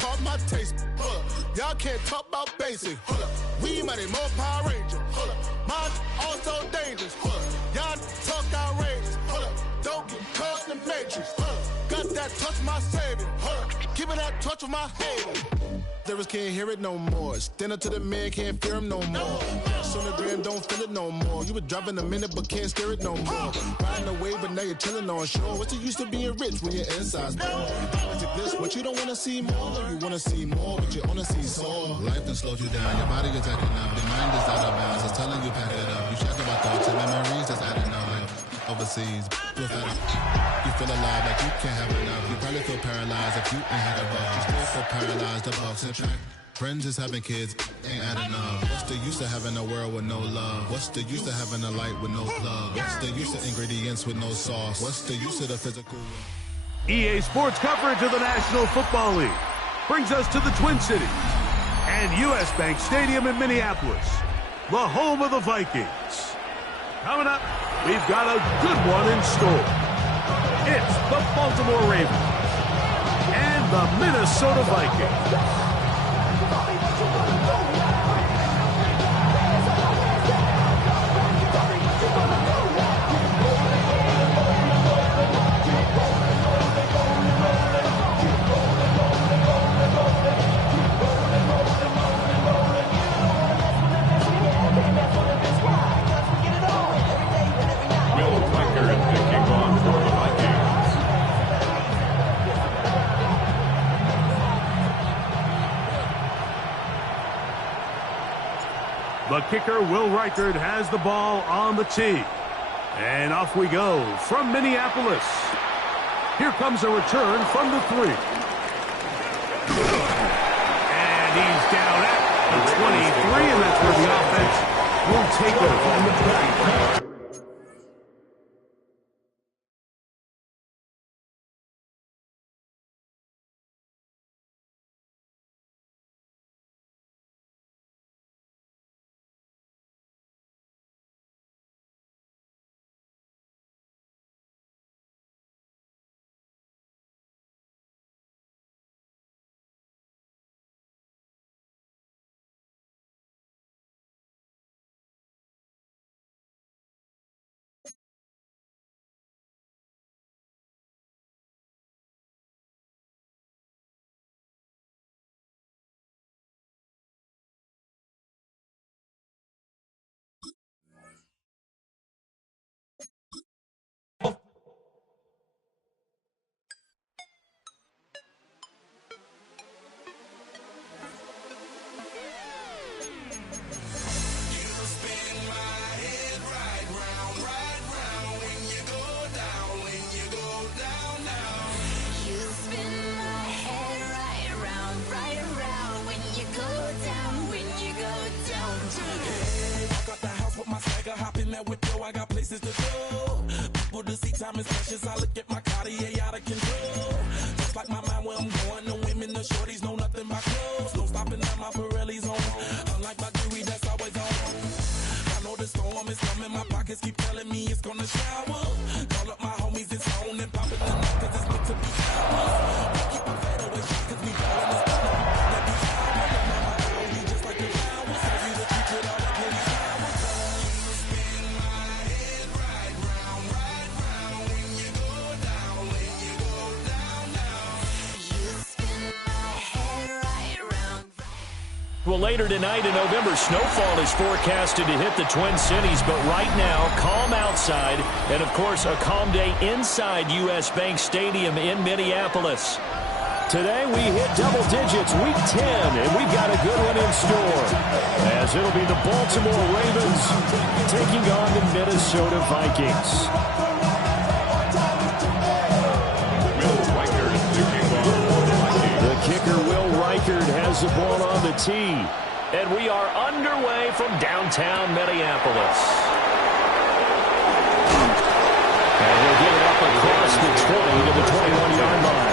part my taste. Y'all can't talk about basic. We money more Power Ranger. Mine also dangerous. Y'all talk outrageous. Don't get caught in the matrix. Got that touch my savior. Keeping that touch with my haters. Lyrics can't hear it no more. Stand up to the man, can't fear him no more. On the gram, don't feel it no more. You were driving a minute, but can't steer it no more. Riding away, but now you're chilling on shore. What's the use of being rich when your inside's poor? Like this, but you don't want to see more. You want to see more, but you only see sore. Life done slowed you down. Your body is acting up. Your mind is out of bounds. It's telling you pack it up. You check about thoughts and memories that's adding up. Overseas, you feel alive like you can't have enough. You probably feel paralyzed if you ain't had a buck. You still feel paralyzed above subtract. Friends is having kids, ain't adding up. What's the use of having a world with no love? What's the use of having a light with no plug? What's the use of ingredients with no sauce? What's the use of the physical? EA Sports coverage of the National Football League brings us to the Twin Cities and U.S. Bank Stadium in Minneapolis, the home of the Vikings. Coming up, we've got a good one in store. It's the Baltimore Ravens and the Minnesota Vikings. The kicker, Will Reichard, has the ball on the tee. And off we go from Minneapolis. Here comes a return from the 3. And he's down at the 23, and that's where the offense will take over. I got places to go. People to see, time is precious. I look at my Cartier out of control. Just like my mind where I'm going. The women, the shorties know nothing but clothes. No stopping at my Pirelli's on. Unlike my jewelry that's always on. I know the storm is coming. My pockets keep telling me it's gonna shower. Call up my homies, it's on and popping the night cause it's meant to be ours. We keep a fadeaway shot cause we ballin' this stuff. Let me shower. Mama, I owe you just like the flowers. Tell you the truth with all the pretty flowers. Well, later tonight, a November snowfall is forecasted to hit the Twin Cities, but right now, calm outside, and of course, a calm day inside U.S. Bank Stadium in Minneapolis. Today, we hit double digits, week 10, and we've got a good one in store, as it'll be the Baltimore Ravens taking on the Minnesota Vikings. The kicker, Will Reichard, has the ball on the tee. And we are underway from downtown Minneapolis. And we'll get it up across the 20 to the 21-yard line.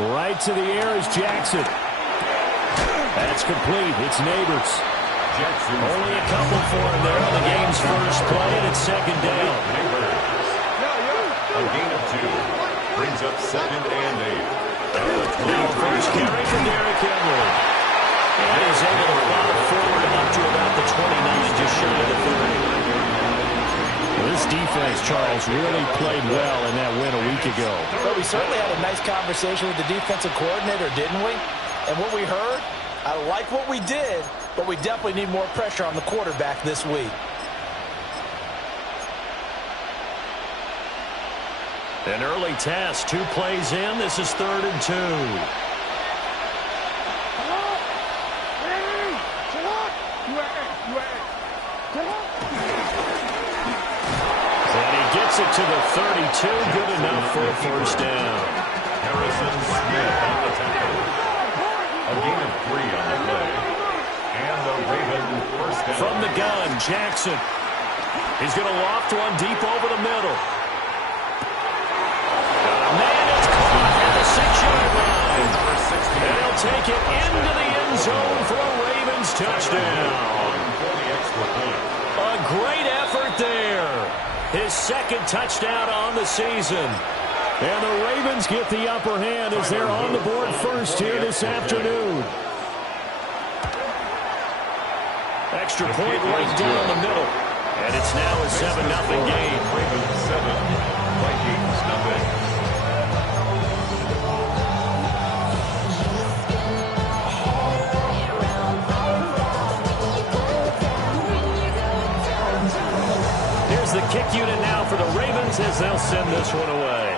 Right to the air is Jackson. That's complete. It's Neighbors. Only a couple for him there on the game's first play, and it's second down. A gain of 2 brings up 2nd and 8. Now first carry for Derrick Henry. And he's able to plow forward and up to about the 29, just shy of the 30. This defense, Charles, really played well in that win a week ago. But we certainly had a nice conversation with the defensive coordinator, didn't we? And what we heard, I like what we did, but we definitely need more pressure on the quarterback this week. An early test, 2 plays in. This is 3rd and 2. And he gets it to the 32. Good enough for a first down. Harrison Smith on the tackle. A gain of 3 on the play. And the Ravens first down. From the gun, Jackson. He's going to loft one deep over the middle. Man, it's caught at the 6-yard line. And he'll take it into the end zone for a Ravens touchdown. A great effort there. His 2nd touchdown on the season. And the Ravens get the upper hand as they're on the board first here this afternoon. Extra point right down the middle. And it's now a 7-0 game. Ravens 7, Vikings nothing. The kick unit now for the Ravens as they'll send this one away.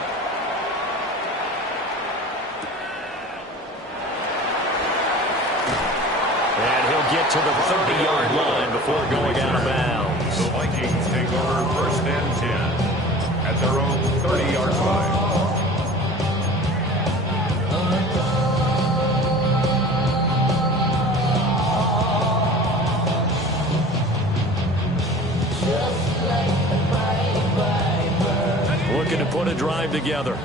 And he'll get to the 30-yard line before going out of bounds. The Vikings take over 1st and 10 at their own 30-yard line. Looking to put a drive together.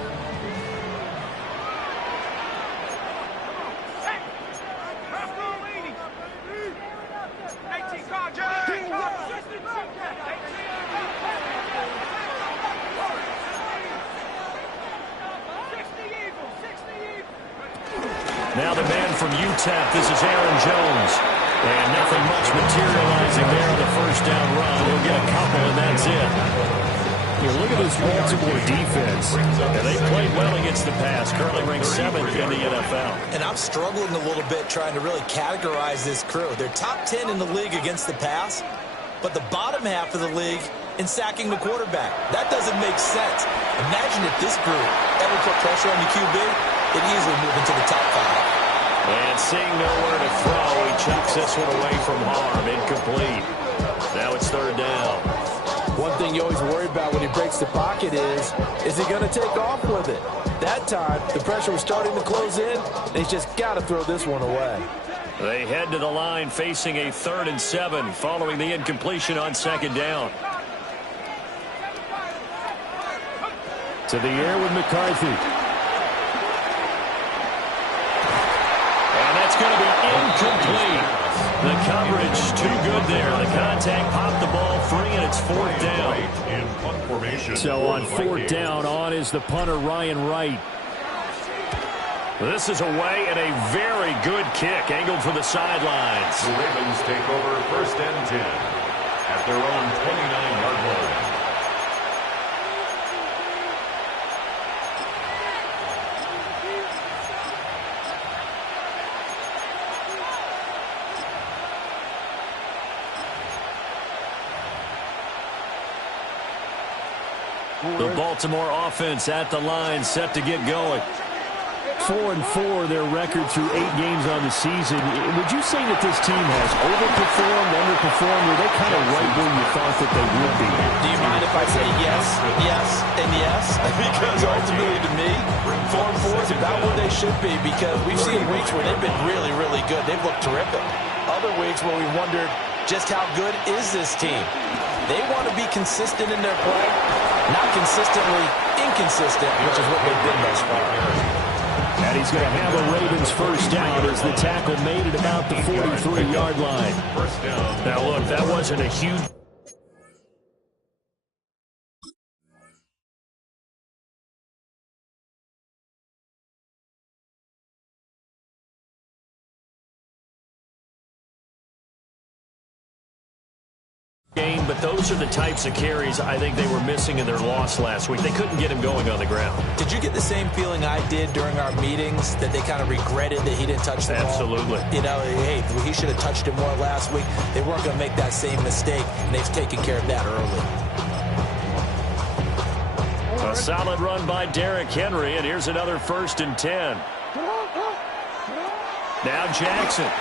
Now the man from UTEP, this is Aaron Jones. And nothing much materializing there on the first down run. He'll get a couple, and that's it. Here, look at this Baltimore defense. And they played well against the pass, currently ranked 7th in the NFL. And I'm struggling a little bit trying to really categorize this crew. They're top 10 in the league against the pass, but the bottom half of the league in sacking the quarterback. That doesn't make sense. Imagine if this group ever put pressure on the QB, it'd easily move into the top 5. And seeing nowhere to throw, he chucks this one away from harm. Incomplete. Now it's 3rd down. One thing you always worry about when he breaks the pocket is he going to take off with it? That time, the pressure was starting to close in, and he's just got to throw this one away. They head to the line facing a 3rd and 7 following the incompletion on 2nd down. To the air with McCarthy. And that's going to be incomplete. The coverage too good there. The contact popped the ball free, and it's 4th down. So on 4th down, on is the punter, Ryan Wright. This is away and a very good kick, angled for the sidelines. The Ravens take over 1st and 10 at their own 29-yard line. The Baltimore offense at the line, set to get going. 4-4, their record through 8 games on the season. Would you say that this team has overperformed, underperformed? Were they kind of right where you thought that they would be? Do you mind if I say yes, yes, and yes? Because ultimately to me, 4-4 is about where they should be, because we've seen weeks where they've been really, really good. They've looked terrific. Other weeks where we wondered just how good is this team. They want to be consistent in their play, not consistently inconsistent, which is what they've been thus far. And And he's going to have a Ravens first down as the tackle made it about the 43-yard line. First down. Now, look, that wasn't a huge game, but those are the types of carries I think they were missing in their loss last week. They couldn't get him going on the ground. Did you get the same feeling I did during our meetings, that they kind of regretted that he didn't touch the ball? Absolutely. You know, hey, he should have touched it more last week. They weren't going to make that same mistake, and they've taken care of that early. A solid run by Derrick Henry, and here's another 1st and 10. Now Jackson.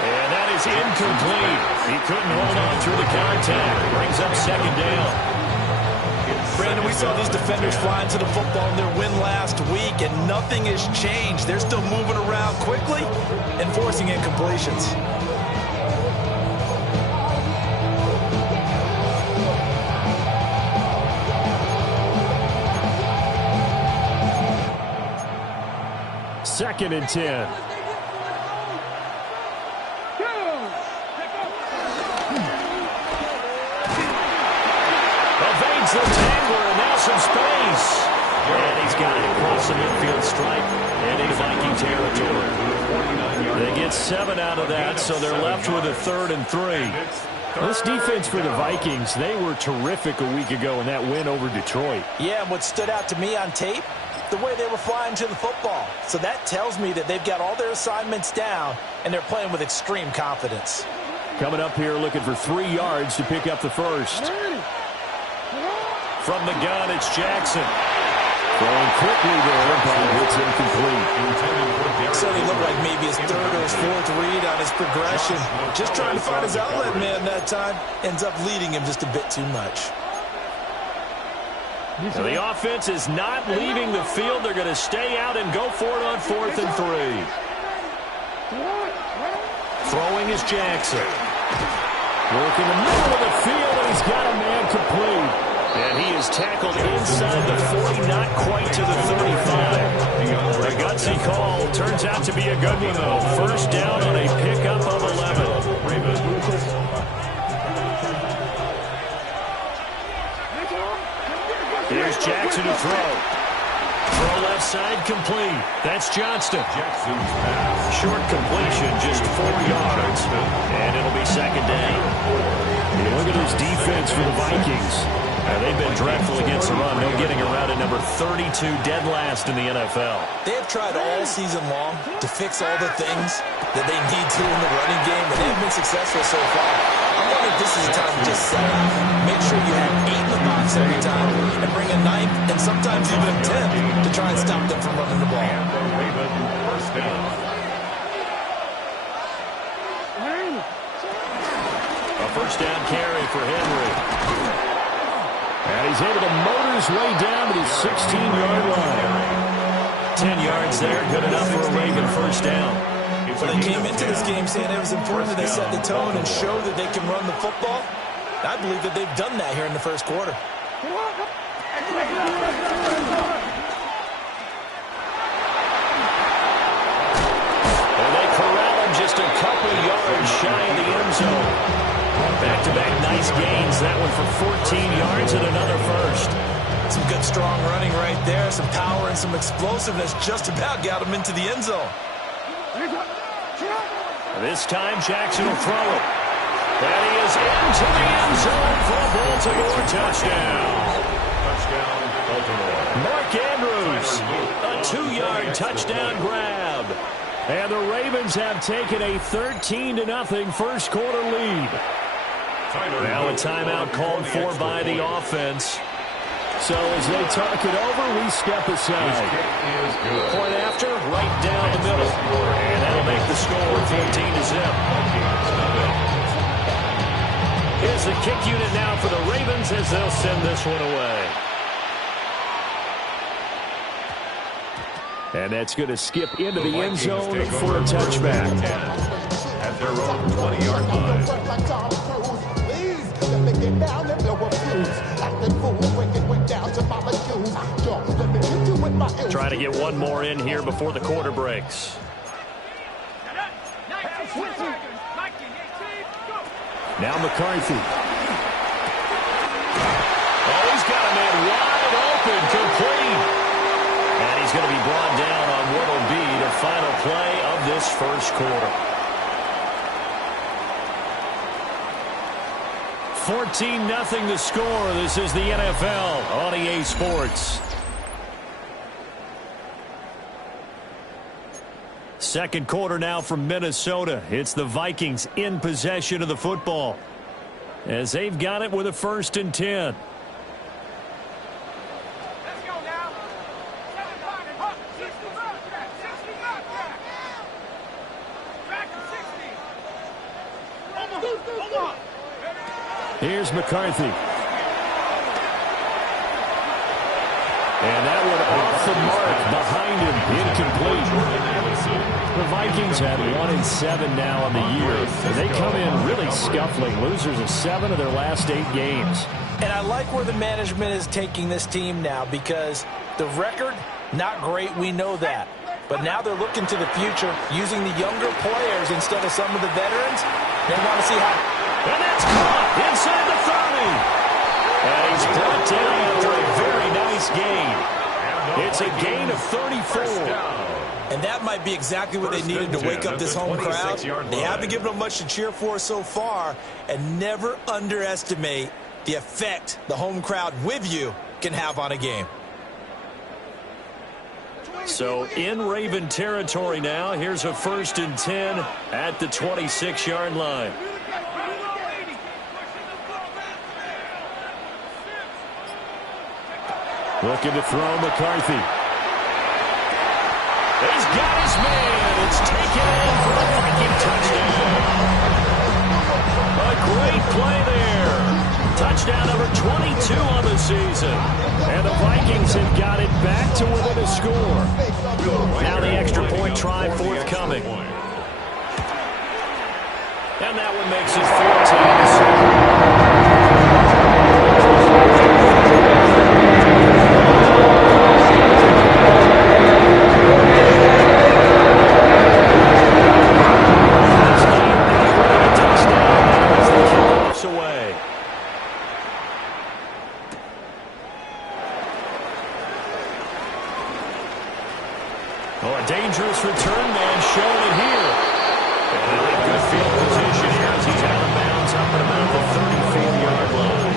And that is incomplete. He couldn't hold on through the contact. Brings up 2nd down. Brandon, we saw these defenders flying to the football in their win last week, and nothing has changed. They're still moving around quickly and forcing incompletions. Second and 10. The tangler, and now some space. And he's got it across the midfield stripe and into Viking territory. They get 7 out of that, so they're left with a 3rd and 3. This defense for the Vikings, they were terrific a week ago in that win over Detroit. Yeah, and what stood out to me on tape, the way they were flying to the football. So that tells me that they've got all their assignments down, and they're playing with extreme confidence. Coming up here looking for 3 yards to pick up the first. From the gun, it's Jackson. Throwing quickly there, but it's incomplete. Certainly looked like maybe his 3rd or his 4th read on his progression. Just trying to find his outlet man that time. Ends up leading him just a bit too much. Now the offense is not leaving the field. They're going to stay out and go for it on 4th and 3. Throwing is Jackson. Working the middle of the field, and he's got a man complete. And he is tackled inside the 40, not quite to the 35. A gutsy call. Turns out to be a good one, though. First down on a pickup of 11. Here's Jackson to throw. Throw left side complete. That's Johnston. Short completion, just 4 yards. And it'll be 2nd down. And look at this defense for the Vikings. They've been dreadful against the run. No getting around at number 32, dead last in the NFL. They have tried all season long to fix all the things that they need to in the running game, and they've been successful so far. I wonder if this is a time to just set out. Make sure you have 8 in the box every time, and bring a 9th and sometimes even a 10th to try and stop them from running the ball. First down. A first down carry for Henry. And he's able to motor his way down to the 16-yard line. 10 yards there, good enough for a Raven first down. Well, they came into this game saying it was important that they set the tone and show that they can run the football. I believe that they've done that here in the first quarter. And they corral him just a couple yards shy of the end zone. Back-to-back nice gains. That one for 14 yards and another first. Some good, strong running right there. Some power and some explosiveness just about got him into the end zone. This time, Jackson will throw it. And he is into the end zone for a Baltimore touchdown. Touchdown, Baltimore. Mark Andrews, a 2-yard touchdown grab. And the Ravens have taken a 13-0 first quarter lead. Now a timeout called for by the offense. So as they talk it over, we step aside. Point after, right down the middle. And that'll make the score 14-0. Here's the kick unit now for the Ravens as they'll send this one away. And that's going to skip into the end zone for a touchback. At their own 20-yard line. Trying to get one more in here before the quarter breaks. Now McCarthy. Oh, he's got a man wide open, complete. And he's going to be brought down on what will be the final play of this first quarter. 14-0 the score. This is the NFL on EA Sports. Second quarter now from Minnesota. It's the Vikings in possession of the football as they've got it with a 1st and 10. Here's McCarthy. And that one off the mark behind him, incomplete. The Vikings had 1-7 now on the year. And they come in really scuffling, losers of 7 of their last 8 games. And I like where the management is taking this team now because the record, not great, we know that. But now they're looking to the future, using the younger players instead of some of the veterans. They want to see how... And that's caught inside the 30. And he's brought down after a very nice gain. It's a gain of 34. And that might be exactly what they needed to wake up this home crowd. They haven't given them much to cheer for so far. And never underestimate the effect the home crowd with you can have on a game. So in Raven territory now. Here's a 1st and 10 at the 26-yard line. Looking to throw McCarthy. He's got his man. It's taken in for a Viking touchdown. A great play there. Touchdown number 22 on the season. And the Vikings have got it back to within a score. Now the extra point try forthcoming. And that one makes it 14-7. Dangerous return man showing it here. And a good field position here as he's out of bounds up at about the 34-yard line.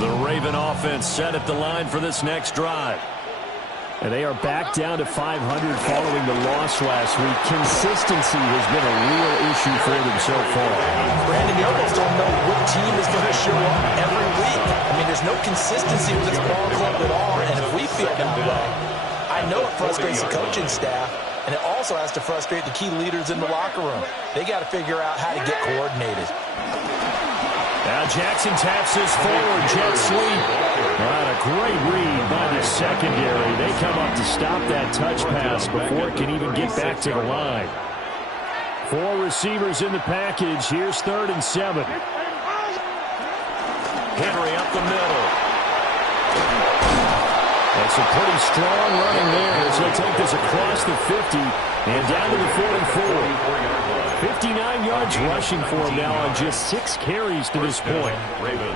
The Raven offense set at the line for this next drive. And they are back down to 500 following the loss last week. Consistency has been a real issue for them so far. Brandon, you almost don't know what team is going to show up every week. I mean, there's no consistency with this ball club at all, and if we feel that way, I know it frustrates the coaching staff, and it also has to frustrate the key leaders in the locker room. They got to figure out how to get coordinated. Now Jackson taps this forward, jet sweep. A great read by the secondary. They come up to stop that touch pass before it can even get back to the line. 4 receivers in the package. Here's 3rd and 7. Henry up the middle. That's a pretty strong running there as he'll take this across the 50 and down to the 44. 59 yards rushing for him now on just 6 carries to this point.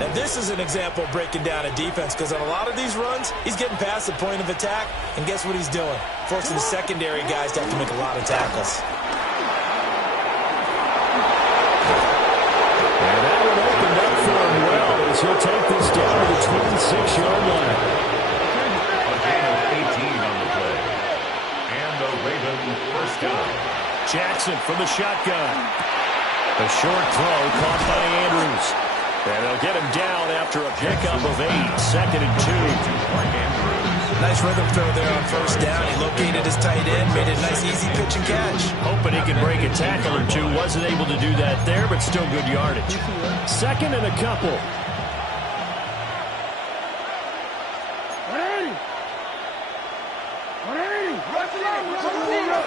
And this is an example of breaking down a defense because on a lot of these runs, he's getting past the point of attack, and guess what he's doing? Forcing the secondary guys to have to make a lot of tackles. And that one opened up for him well as he'll take this down to the 26-yard line. A gain of 18 on the play. And the Raven first down. Jackson from the shotgun. A short throw caught by Andrews. And they'll get him down after a pickup of 8. 2nd and 2. Nice rhythm throw there on 1st down. He located his tight end, made a nice easy pitch and catch. Hoping he could break a tackle or two. Wasn't able to do that there, but still good yardage. 2nd and a couple.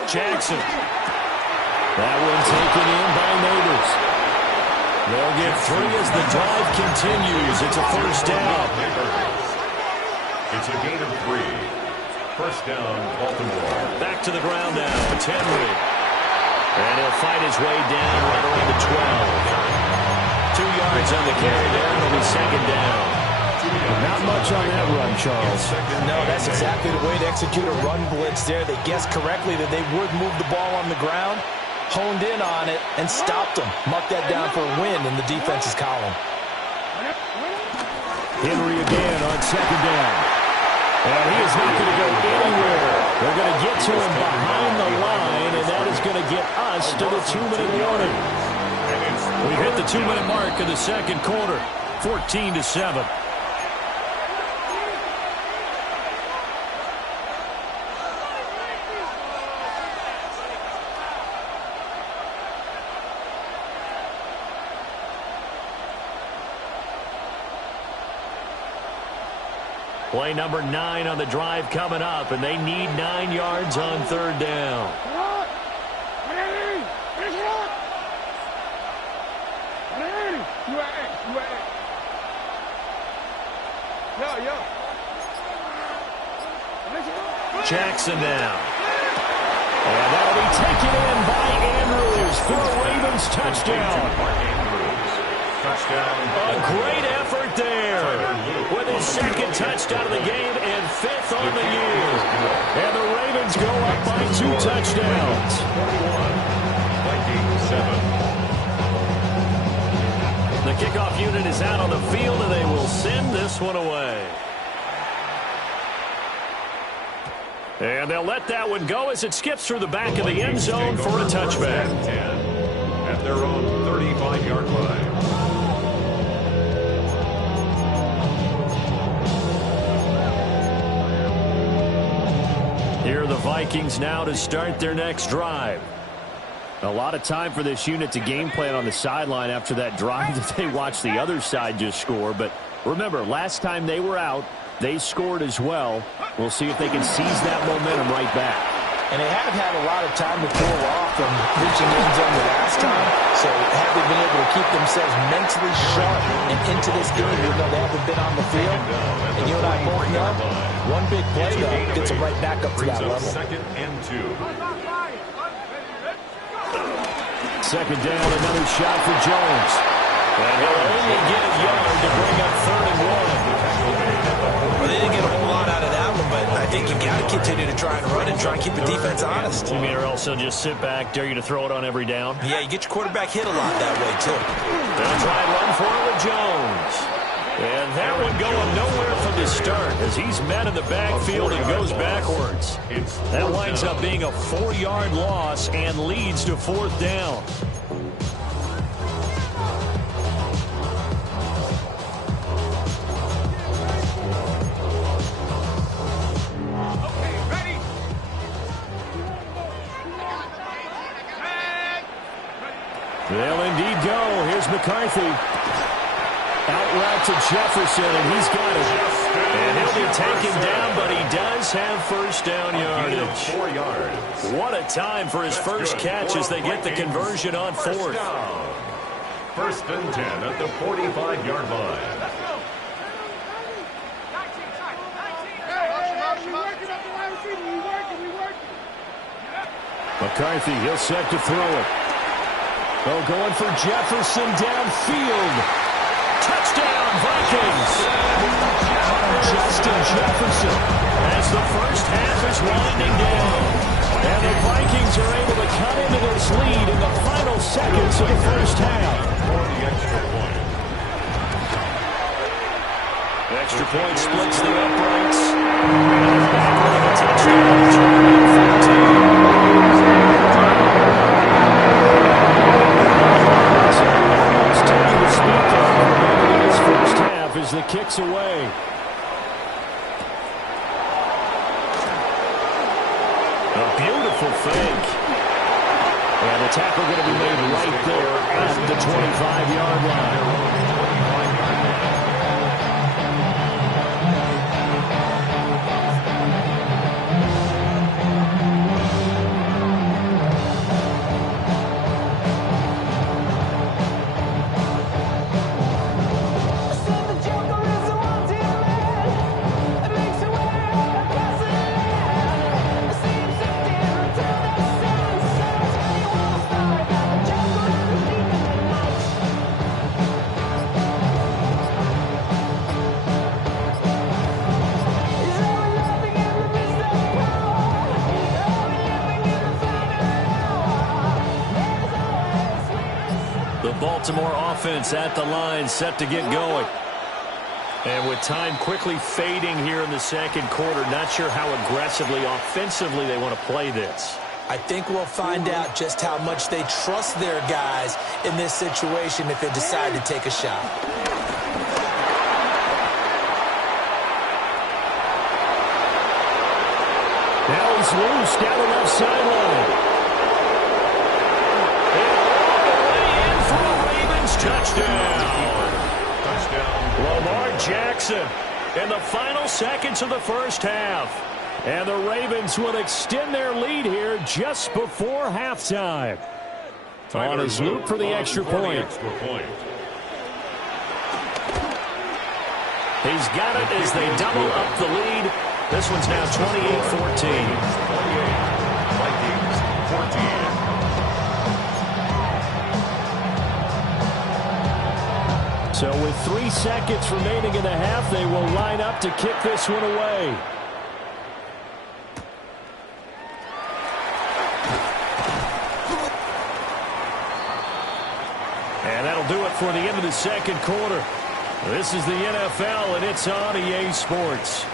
Jackson. That one taken in by Neighbors. They'll get 3 as the drive continues. It's a first down. It's a gain of 3. First down, Baltimore. Back to the ground now. It's Henry. And he'll fight his way down right around the 12. 2 yards on the carry there. It'll be second down. Not much on that run, Charles. No, that's exactly the way to execute a run blitz there. They guessed correctly that they would move the ball on the ground, honed in on it, and stopped them. Mark that down for a win in the defense's column. Henry again on second down. And he is not going to go anywhere. They're going to get to him behind the line, and that is going to get us to the 2-minute warning. We've hit the 2-minute mark of the second quarter, 14-7. Play number 9 on the drive coming up, and they need 9 yards on third down. Jackson down. And that'll be taken in by Andrews for a Ravens touchdown. A great effort there with his second touchdown of the game and 5th on the year. And the Ravens go up by 2 touchdowns. 21, the kickoff unit is out on the field, and they will send this one away. And they'll let that one go as it skips through the back of the end zone for a touchback. At their own 35-yard line. Here are the Vikings now to start their next drive. A lot of time for this unit to game plan on the sideline after that drive that they watched the other side just score. But remember, last time they were out, they scored as well. We'll see if they can seize that momentum right back. And they haven't had a lot of time to cool off from reaching the end zone the last time. So have they been able to keep themselves mentally sharp and into this game even though they haven't been on the field? And you and I both know, one big play, though, gets them right back up to that level. Second and 2. Second down, another shot for Jones. And he'll only get a yard to bring up 3rd and 1. Well, they didn't get a whole lot out of that one, but I think you've got to continue to try and run and try and keep the defense honest. You mean, or else they'll just sit back, dare you to throw it on every down? Yeah, you get your quarterback hit a lot that way, too. They'll try and run for it with Jones. And that one going nowhere from the start as he's met in the backfield and goes backwards. That winds up being a 4-yard loss and leads to 4th down. They'll indeed go. Here's McCarthy. Out route to Jefferson, and he's got it. And he'll be taken down, but he does have first down yardage. 4 yards. What a time for his first catch as they get the conversion on 4th. First and 10 at the 45-yard line. McCarthy, he'll set to throw it. Oh, going for Jefferson downfield. Touchdown, Vikings! Justin Jefferson as the first half is winding down. And the Vikings are able to cut into this lead in the final seconds of the first half. Extra point splits the uprights. And back with a touchdown. As the kick's away. A beautiful fake. And the tackle going to be made right there at the 25-yard line. Baltimore offense at the line, set to get going. And with time quickly fading here in the second quarter, not sure how aggressively, offensively they want to play this. I think we'll find out just how much they trust their guys in this situation if they decide to take a shot. Now he's loose down the left sideline. And all the way in for a Ravens touchdown. Lamar Jackson in the final seconds of the first half. And the Ravens will extend their lead here just before halftime. On his loop for the extra point. He's got it as they double up the lead. This one's now 28-14. Vikings 14. So with 3 seconds remaining in the half, they will line up to kick this one away. And that'll do it for the end of the second quarter. This is the NFL, and it's on EA Sports.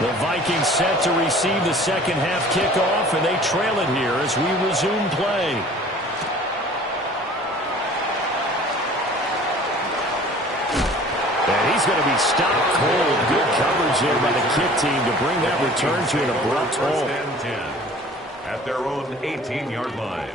The Vikings set to receive the second half kickoff, and they trail it here as we resume play. And he's going to be stopped cold. Good coverage there by the kick team to bring that return to an abrupt halt. First and 10 at their own 18-yard line.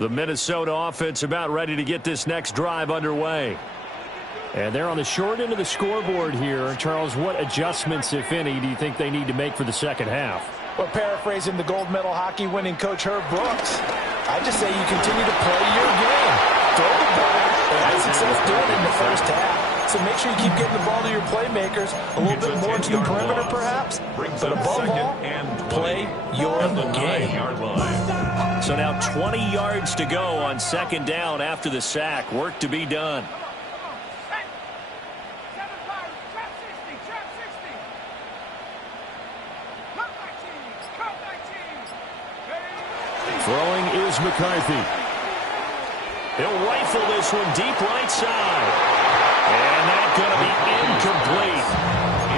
The Minnesota offense about ready to get this next drive underway. And they're on the short end of the scoreboard here. Charles, what adjustments, if any, do you think they need to make for the second half? Well, paraphrasing the gold medal hockey winning coach Herb Brooks, I just say you continue to play your game. Throw the ball. They had success doing it in the first half. So make sure you keep getting the ball to your playmakers. A little bit more to the perimeter, perhaps. But above all, play your game. So now 20 yards to go on second down after the sack. Work to be done. Throwing is McCarthy. He'll rifle this one deep right side. And that's going to be incomplete.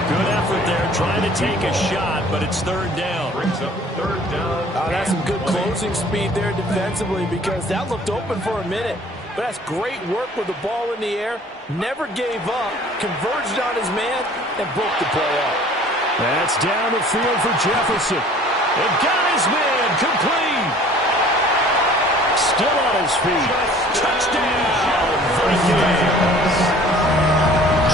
Good effort there trying to take a shot, but it's third down. Brings up third down. That's some good closing speed there defensively because that looked open for a minute. But that's great work with the ball in the air. Never gave up, converged on his man, and broke the play out. That's down the field for Jefferson. And got his man complete. Still on his feet. Touchdown, Vikings.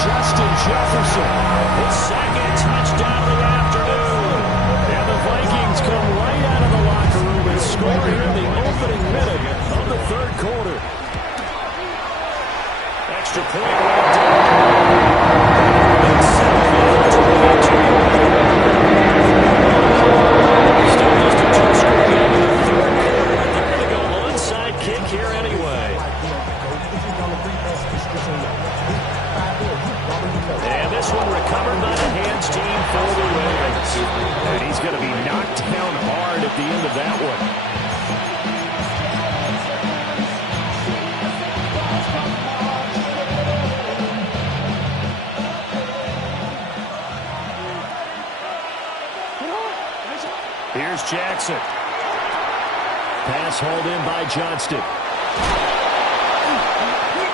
Justin Jefferson, his second touchdown of the afternoon. And the Vikings come right out of the locker room and score here in the opening minute of the third quarter. Extra point right down. Still just a two-score game in the third quarter, but they're going to go onside kick here anyway. And this one recovered by the hands team for the Ravens. And he's going to be knocked down hard at the end of that one. Here's Jackson. Pass hauled in by Johnston.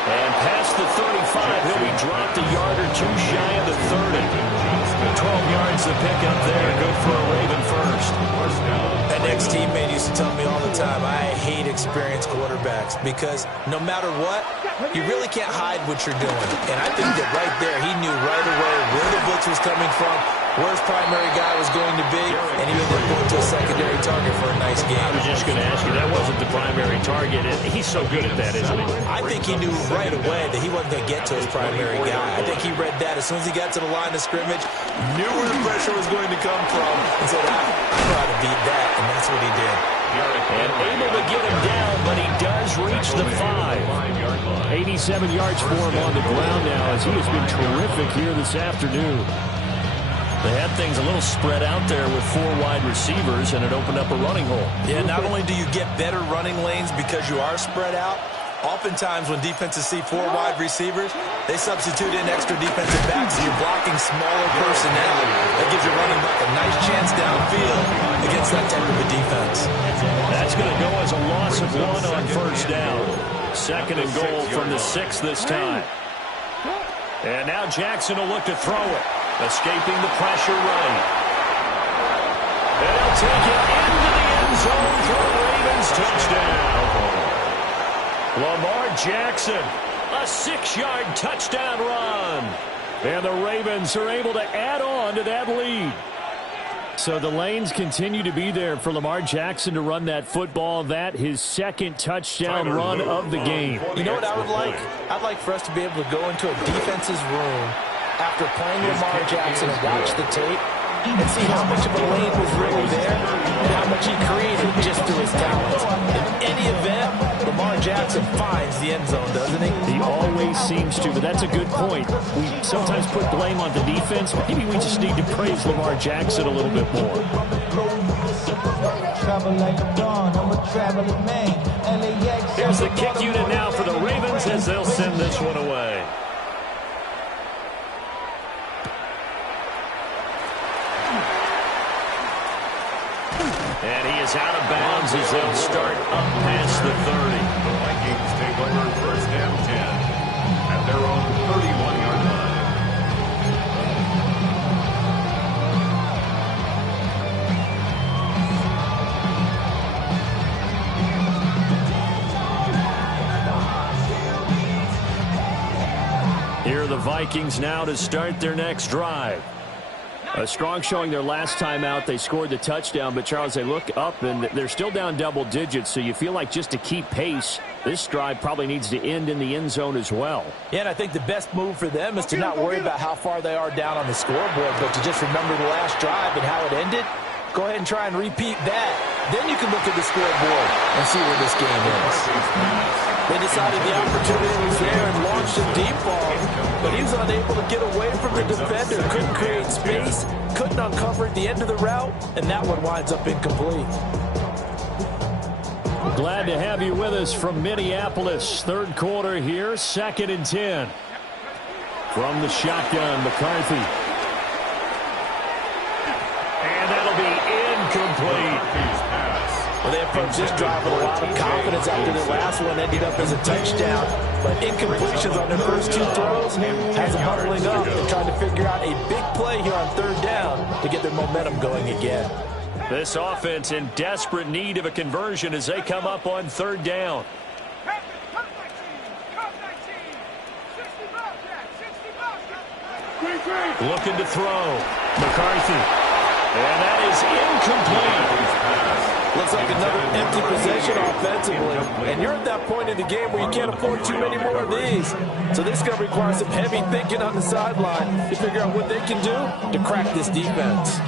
And past the 35, he'll be dropped a yard or two shy of the 30. 12 yards to pick up there. Good for a Raven first. An ex-teammate used to tell me all the time, I hate experienced quarterbacks because no matter what, you really can't hide what you're doing. And I think that right there, he knew right away where the blitz was coming from, where his primary guy was going to be, and he ended up going to a secondary target for a nice game. I was just going to ask you, that wasn't the primary target. He's so good at that, isn't he? I think he knew right away that he wasn't going to get to his primary guy. I think he read that as soon as he got to the line of scrimmage, knew where the pressure was going to come from, and said, I know how to beat that, and that's what he did. And able to get him down, but he does reach the 5. 87 yards for him on the ground now, as he has been terrific here this afternoon. They had things a little spread out there with 4 wide receivers, and it opened up a running hole. Yeah, not only do you get better running lanes because you are spread out, oftentimes when defenses see 4 wide receivers, they substitute in extra defensive backs, so you're blocking smaller personnel. That gives your running back a nice chance downfield against that type of a defense. That's going to go as a loss of 1 on first down. 2nd and goal from the 6 this time. And now Jackson will look to throw it. Escaping the pressure right. And he'll take it into the end zone for a Ravens touchdown. Lamar Jackson, a 6-yard touchdown run. And the Ravens are able to add on to that lead. So the lanes continue to be there for Lamar Jackson to run that football. That his 2nd touchdown run of the game. You know what I would like? I'd like for us to be able to go into a defense's room after playing Lamar Jackson and watch the tape and see how much of a lane was really there and how much he created just through his talents. In any event, Lamar Jackson finds the end zone, doesn't he? He always seems to, but that's a good point. We sometimes put blame on the defense. Maybe we just need to praise Lamar Jackson a little bit more. Here's the kick unit now for the Ravens as they'll send this one away. And he is out of bounds as they'll start up past the 30. The Vikings take over first and 10 at their own 31-yard line. Here are the Vikings now to start their next drive. A strong showing their last time out. They scored the touchdown, but, Charles, they look up, and they're still down double digits, so you feel like just to keep pace, this drive probably needs to end in the end zone as well. Yeah, and I think the best move for them is to not worry about how far they are down on the scoreboard, but to just remember the last drive and how it ended. Go ahead and try and repeat that. Then you can look at the scoreboard and see where this game is. They decided the opportunity was there and launched a deep ball, but he was unable to get away from the defender, couldn't create space, couldn't uncover at the end of the route, and that one winds up incomplete. Glad to have you with us from Minneapolis. 3rd quarter here, 2nd and 10. From the shotgun, McCarthy. And that'll be incomplete. Well, they approached this drive with a lot of confidence after their last one ended up as a touchdown. But incompletions on their first 2 throws has them huddling up and trying to figure out a big play here on 3rd down to get their momentum going again. This offense in desperate need of a conversion as they come up on 3rd down. Looking to throw. McCarthy. And that is incomplete. Looks like another empty possession offensively. And you're at that point in the game where you can't afford too many more of these. So this is going to require some heavy thinking on the sideline to figure out what they can do to crack this defense.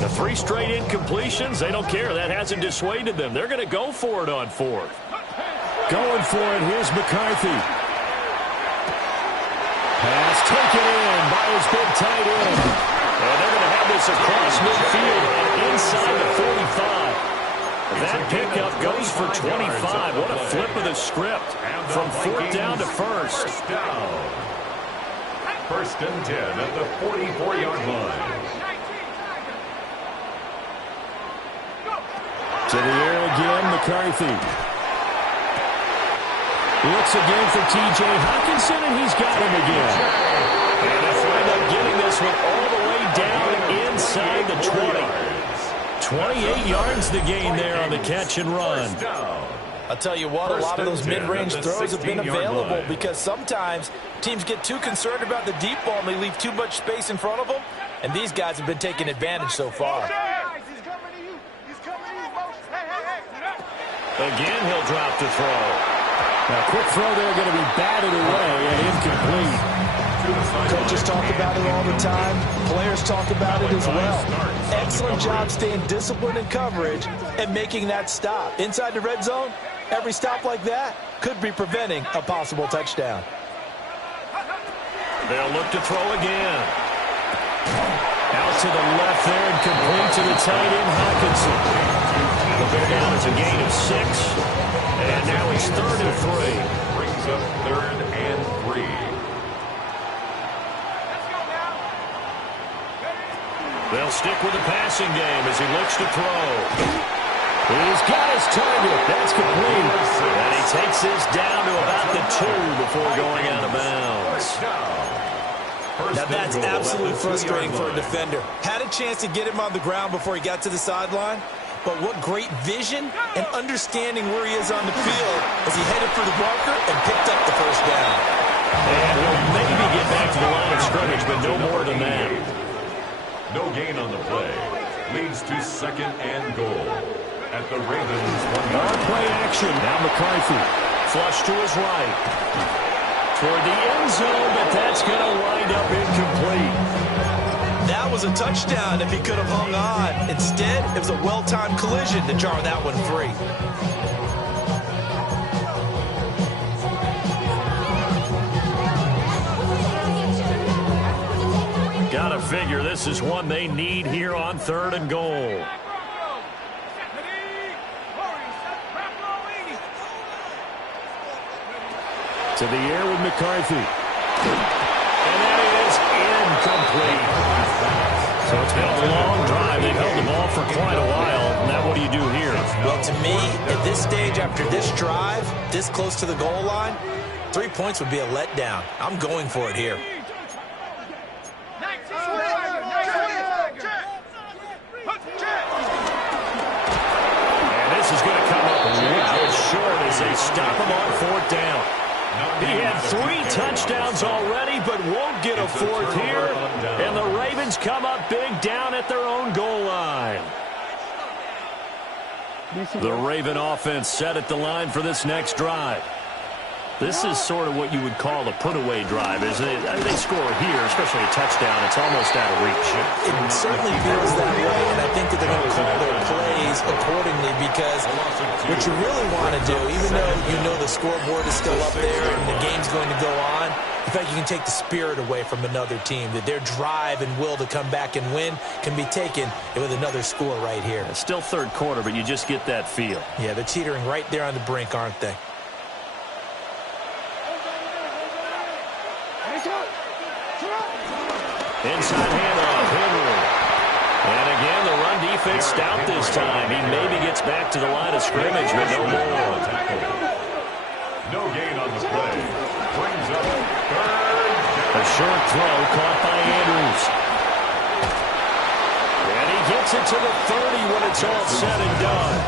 The 3 straight incompletions, they don't care. That hasn't dissuaded them. They're going to go for it on 4th. Going for it, here's McCarthy. Pass taken in by his big tight end. And they're going to have this across midfield and inside the 45. That pickup goes for 25. What a flip of the script from 4th down to 1st. 1st and 10 at the 44-yard line. To the air again, McCarthy. Looks again for T.J. Hockenson, and he's got him again. And they'll wind up getting this one all the way down inside the 20. 28 yards the gain there on the catch and run. I'll tell you what, a lot of those mid-range throws have been available because sometimes teams get too concerned about the deep ball and they leave too much space in front of them, and these guys have been taking advantage so far. Again, he'll drop the throw. Now, quick throw there, going to be batted away and incomplete. Coaches talk about it all the time. Players talk about it as well. Excellent job staying disciplined in coverage and making that stop. Inside the red zone, every stop like that could be preventing a possible touchdown. They'll look to throw again. Out to the left there and complete to the tight end, Hockenson. The ball down is a gain of 6. And now he's 3rd and 3. Brings up 3rd and 3. They'll stick with the passing game as he looks to throw. He's got his target. That's complete. And he takes this down to about the 2 before going out of bounds. Now that's absolutely frustrating for a defender. Had a chance to get him on the ground before he got to the sideline, but what great vision and understanding where he is on the field as he headed for the marker and picked up the first down. And he'll maybe get back to the line of scrimmage, but no more than that. No gain on the play. Leads to 2nd and goal at the Ravens 1-yard play action. Now McCarthy. Flush to his right. Toward the end zone, but that's going to wind up incomplete. That was a touchdown if he could have hung on. Instead, it was a well-timed collision to jar that one free. Gotta figure this is one they need here on 3rd and goal. To the air with McCarthy. And that is incomplete. So it's been a long drive. They've held the ball for quite a while. Now what do you do here? Well, to me, at this stage after this drive, this close to the goal line, 3 points would be a letdown. I'm going for it here. And this is going to come up just short as they stop him on 4th down. He had 3 touchdowns already, but won't get a 4th here. And the Ravens come up big down at their own goal line. The Raven offense set at the line for this next drive. This is sort of what you would call a put-away drive, isn't it? I mean, they score here, especially a touchdown. It's almost out of reach. It certainly feels that way, and I think that they're going to call their plays accordingly because what you really want to do, even though you know the scoreboard is still up there and the game's going to go on, in fact, you can take the spirit away from another team, that their drive and will to come back and win can be taken with another score right here. It's still 3rd quarter, but you just get that feel. Yeah, they're teetering right there on the brink, aren't they? Inside handoff, Henry. And again, the run defense stout this time. He maybe gets back to the line of scrimmage, but no more. No gain on the play. Brings up 3rd. A short throw caught by Andrews. And he gets it to the 30 when it's all said and done.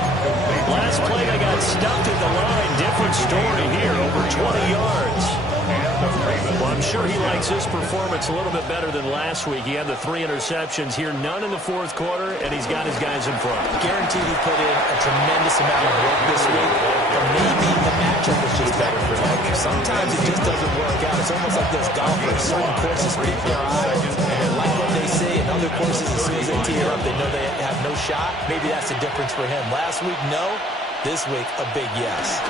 Last play, they got stuffed at the line. Different story here, over 20 yards. Well, I'm sure he likes his performance a little bit better than last week. He had the 3 interceptions here, none in the 4th quarter, and he's got his guys in front. Guaranteed he put in a tremendous amount of work this week, but maybe the matchup was just better for him. Sometimes it just doesn't work out. It's almost like those golfers. Certain courses pick their eye, and they like what they see, and other courses, as soon as they tee it up, they know they have no shot. Maybe that's the difference for him. Last week, no. This week, a big yes.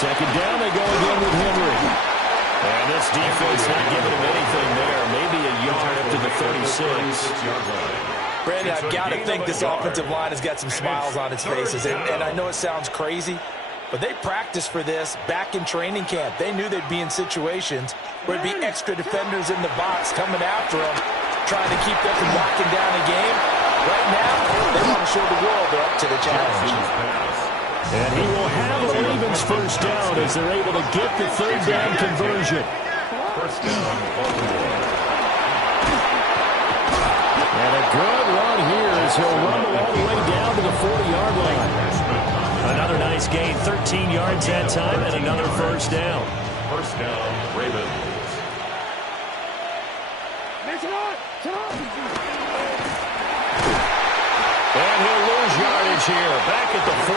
2nd down, they go again with Henry. And this defense not giving him anything there. Maybe a yard up to the 36. Brandon, I've got to think this offensive line has got some smiles on its faces. And I know it sounds crazy, but they practiced for this back in training camp. They knew they'd be in situations where there'd be extra defenders in the box coming after them, trying to keep them from locking down a game. Right now, they want to show the world they're up to the challenge. And he will have the Ravens first down as they're able to get the 3rd down conversion. First down, Baltimore. And a good run here as he'll rumble all the way down to the 40-yard line. Another nice gain, 13 yards that time, and another first down. First down, Ravens. And he'll lose yardage here, back at the 41.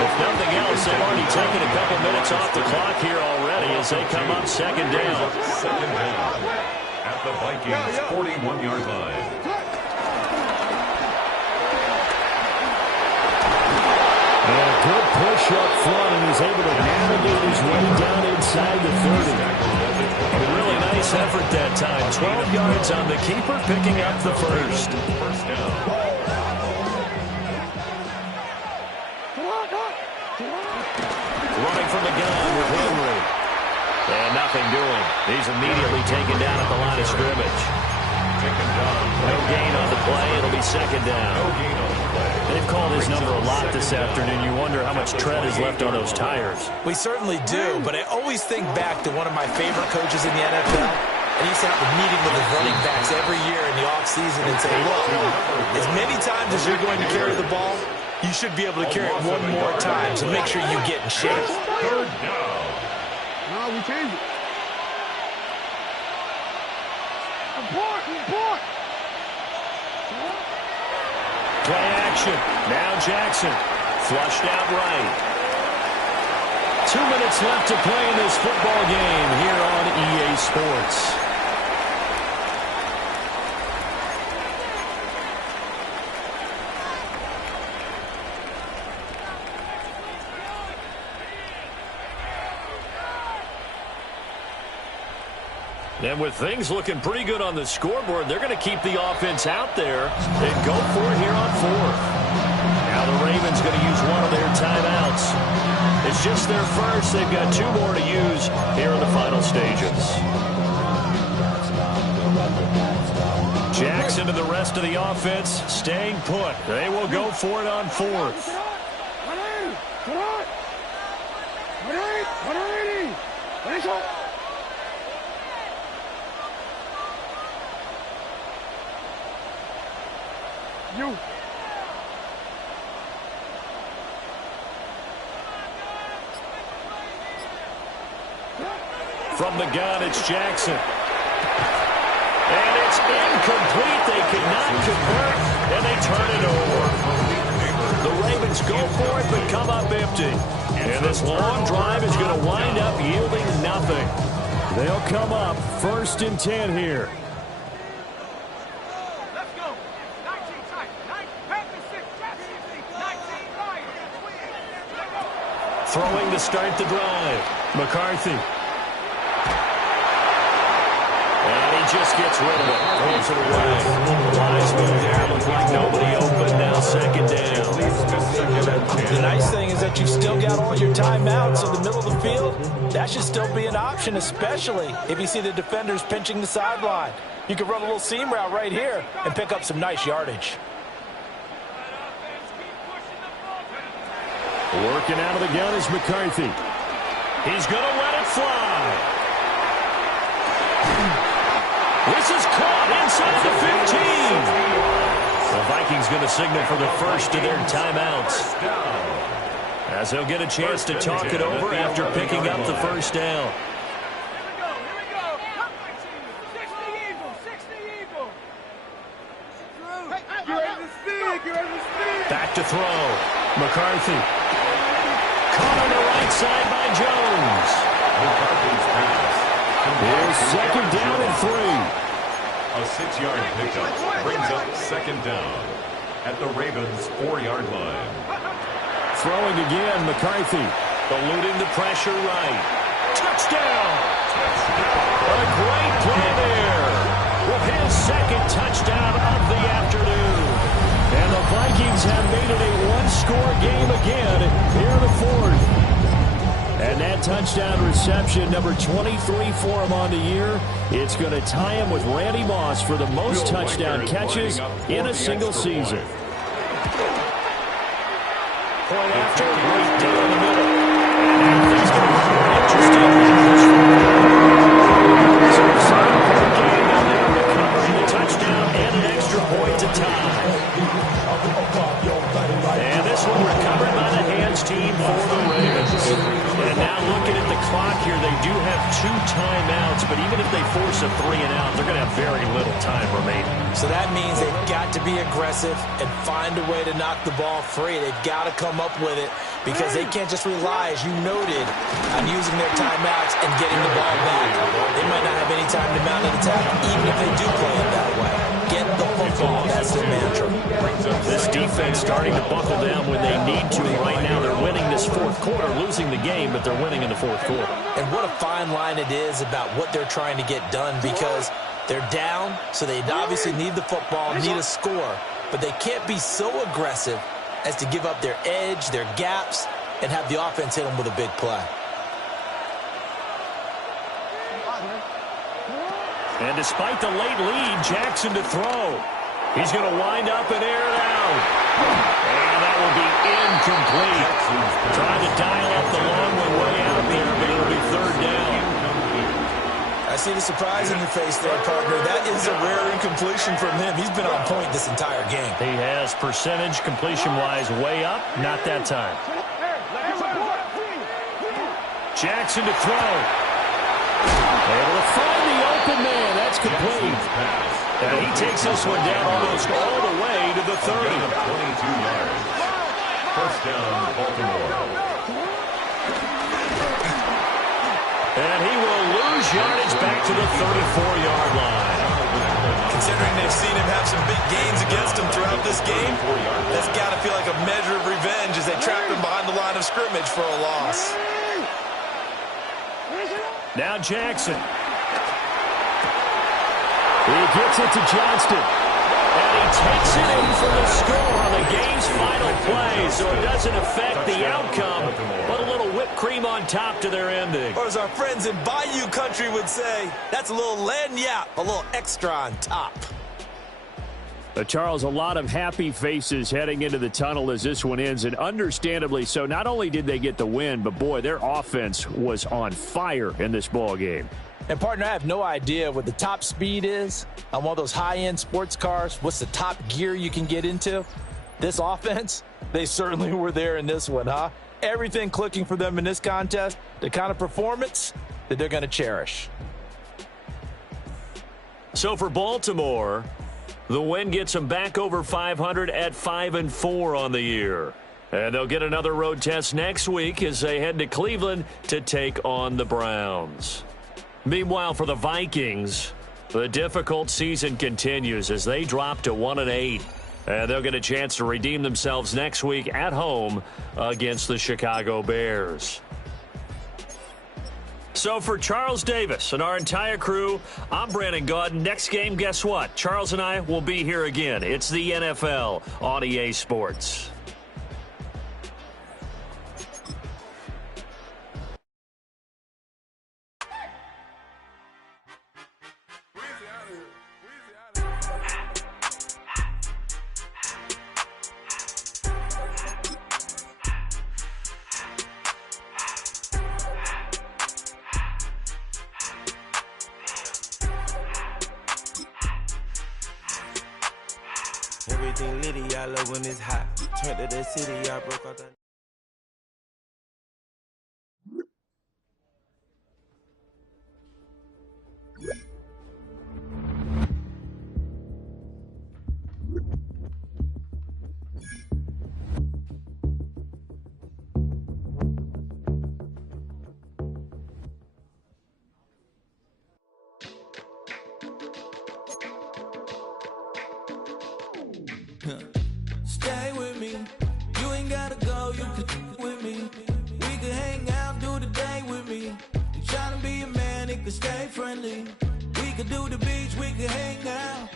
If nothing else, they've already taken a couple minutes off the clock here already as they come up second down. Second down at the Vikings' 41-yard line. And a good push up front, and he's able to navigate his way down inside the 30. A really nice effort that time. 12 yards on the keeper, picking up the first. First down. Running from the gun with Henry. And nothing doing. He's immediately taken down at the line of scrimmage. No gain on the play. It'll be second down. No gain on the play. They've called his number a lot this afternoon. You wonder how much tread is left on those tires. We certainly do, but I always think back to one of my favorite coaches in the NFL. And he used to have a meeting with his running backs every year in the offseason and say, look, as many times as you're going to carry the ball, you should be able to carry it one more time, so make sure you get in shape. Third down. No, we change it. Play action. Now Jackson. Flushed out right. 2 minutes left to play in this football game here on EA Sports. And with things looking pretty good on the scoreboard, they're going to keep the offense out there and go for it here on fourth. Now the Ravens going to use one of their timeouts. It's just their first. They've got 2 more to use here in the final stages. Jackson and the rest of the offense staying put. They will go for it on fourth. You. From the gun, it's Jackson. And it's incomplete. They cannot convert, and they turn it over. The Ravens go for it, but come up empty. And this long drive is going to wind up yielding nothing. They'll come up 1st and 10 here. Throwing to start the drive. McCarthy. And he just gets rid of it. Throws it away. Wise move there. Looks like nobody open. Now second down. The nice thing is that you've still got all your timeouts in the middle of the field. That should still be an option, especially if you see the defenders pinching the sideline. You can run a little seam route right here and pick up some nice yardage. Working out of the gun is McCarthy. He's going to let it fly. This is caught inside the 15. The Vikings going to signal for the first of their timeouts, as they'll get a chance to talk it over after picking up the first down. Back to throw. McCarthy. Caught on the right side by Jones. Here's second down and 3. A 6-yard pickup brings up second down at the Ravens' 4-yard line. Throwing again, McCarthy. Eluding the pressure right. Touchdown! A great play there with his second touchdown of the afternoon. And the Vikings have made it a one-score game again here in the fourth. And that touchdown reception, number 23 for him on the year, it's going to tie him with Randy Moss for the most touchdown catches in a single season. Point after, right down the middle. And that's going to be interesting. So the second point game down there, recovering the touchdown and an extra point to tie. And this one recovered timeouts, but even if they force a 3-and-out, they're going to have very little time remaining. So that means they've got to be aggressive and find a way to knock the ball free. They've got to come up with it because they can't just rely, as you noted, on using their timeouts and getting the ball back. They might not have any time to mount an attack, even if they do play it that way. Get the football. That's the mantra. This defense starting to buckle down when they need to. Right now, they're winning this fourth quarter, losing the game, but they're winning in the fourth quarter. And what a fine line it is about what they're trying to get done, because they're down, so they obviously need the football, need a score, but they can't be so aggressive as to give up their edge, their gaps, and have the offense hit them with a big play. And despite the late lead, Jackson to throw. He's going to wind up and air it out. And that will be incomplete. Trying to dial up the long one way out there, but it'll be third down. I see the surprise in your face there, partner. That is a rare incompletion from him. He's been on point this entire game. He has percentage completion-wise way up. Not that time. Jackson to throw. Able to find the open man. That's complete. And he takes this one down almost all the way to the 30. 22 yards. First down, Baltimore. And he will lose yardage back to the 34-yard line. Considering they've seen him have some big gains against him throughout this game, that's got to feel like a measure of revenge as they trap him behind the line of scrimmage for a loss. Now Jackson. He gets it to Johnston. And he takes it in for the score on the game's final play. So it doesn't affect the outcome, but a little whipped cream on top to their ending. Or as our friends in Bayou Country would say, that's a little lagniappe, a little extra on top. Charles, a lot of happy faces heading into the tunnel as this one ends, and understandably so. Not only did they get the win, but, boy, their offense was on fire in this ball game. And, partner, I have no idea what the top speed is on one of those high-end sports cars. What's the top gear you can get into? This offense, they certainly were there in this one, huh? Everything clicking for them in this contest, the kind of performance that they're going to cherish. So for Baltimore, the win gets them back over 500 at 5-4 on the year. And they'll get another road test next week as they head to Cleveland to take on the Browns. Meanwhile, for the Vikings, the difficult season continues as they drop to 1-8. And they'll get a chance to redeem themselves next week at home against the Chicago Bears. So for Charles Davis and our entire crew, I'm Brandon Gaudin. Next game, guess what? Charles and I will be here again. It's the NFL on EA Sports. Everything litty, I love when it's hot. Turn to the city, I broke out that. Stay with me. You ain't gotta go, you can with me. We can hang out, do the day with me. You tryna be a man, it can stay friendly. We could do the beach, we could hang out.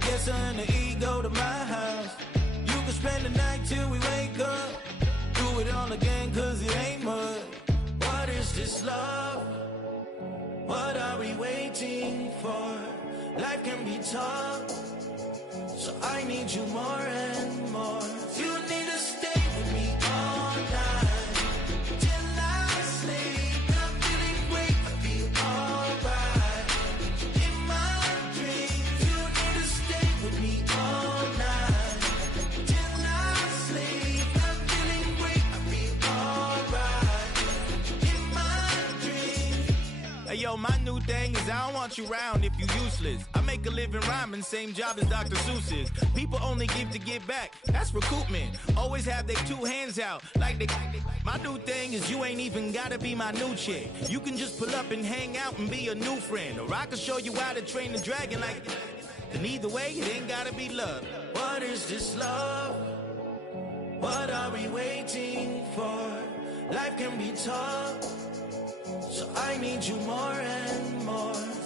Get her in the ego to my house. You can spend the night till we wake up. Do it all again, cause it ain't mud. What is this love? What are we waiting for? Life can be tough, so I need you more and more. You need to stay with me all night till I sleep. I'm feeling great, I feel alright. In my dreams, you need to stay with me all night till I sleep. I'm feeling great, I feel alright. In my dreams. Hey, yo, my new thing is I don't want you around if you useless. I make a living rhyming, same job as Dr. Seuss's. People only give to give back, that's recoupment. Always have their two hands out, like they. My new thing is you ain't even gotta be my new chick. You can just pull up and hang out and be a new friend. Or I can show you how to train the dragon like. And either way, it ain't gotta be love. What is this love? What are we waiting for? Life can be tough, so I need you more and more.